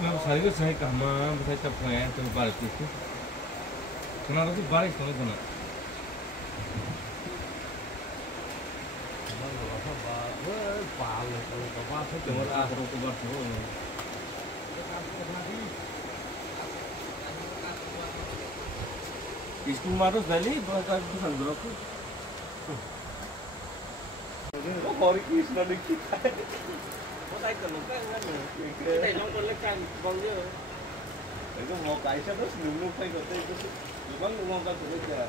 Sarigo saya kama, saya capek tu balik itu. Kenapa tu balik tu kena? Istu marus balik, bahkan bukan berapa. Oh, hari ini sudah dikit. Tay cần một cái này nó còn lấy canh vòng như đấy có một cái sẽ rất nhiều luôn phải có tay có vẫn đúng không ta cũng biết kìa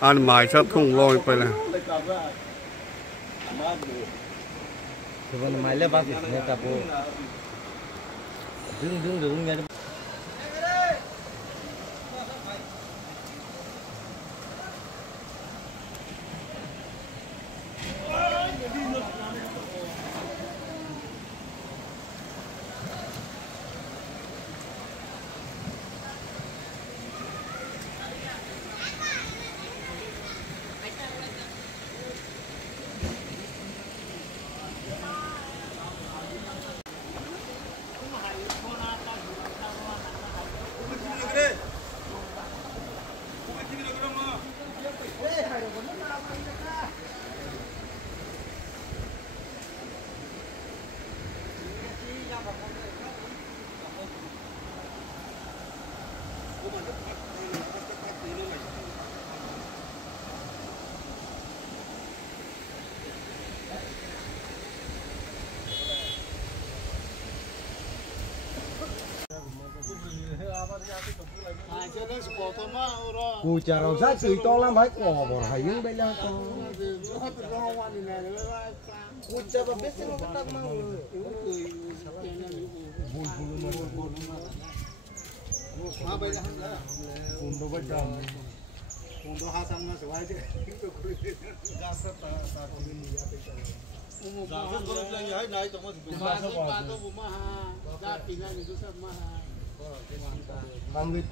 ăn mài sắp thùng lôiไปเลยSebelum malam bagus, ni tak boleh. Dung ni ada. Cù chả rau giá sưởi to lắm mấy quả bỏ hay những bây giờ to. Cù chả bao biết nó bắt mà. Mà bây giờ cù đâu bắt đầu. Cù đâu hả sang mà sửa chứ. Giá sắp ta cù đi giá bây giờ. Giá sắp có được là như này tổng mà thì giá sắp bao nhiêu mà giá tiền này thì sắp mà. Không biết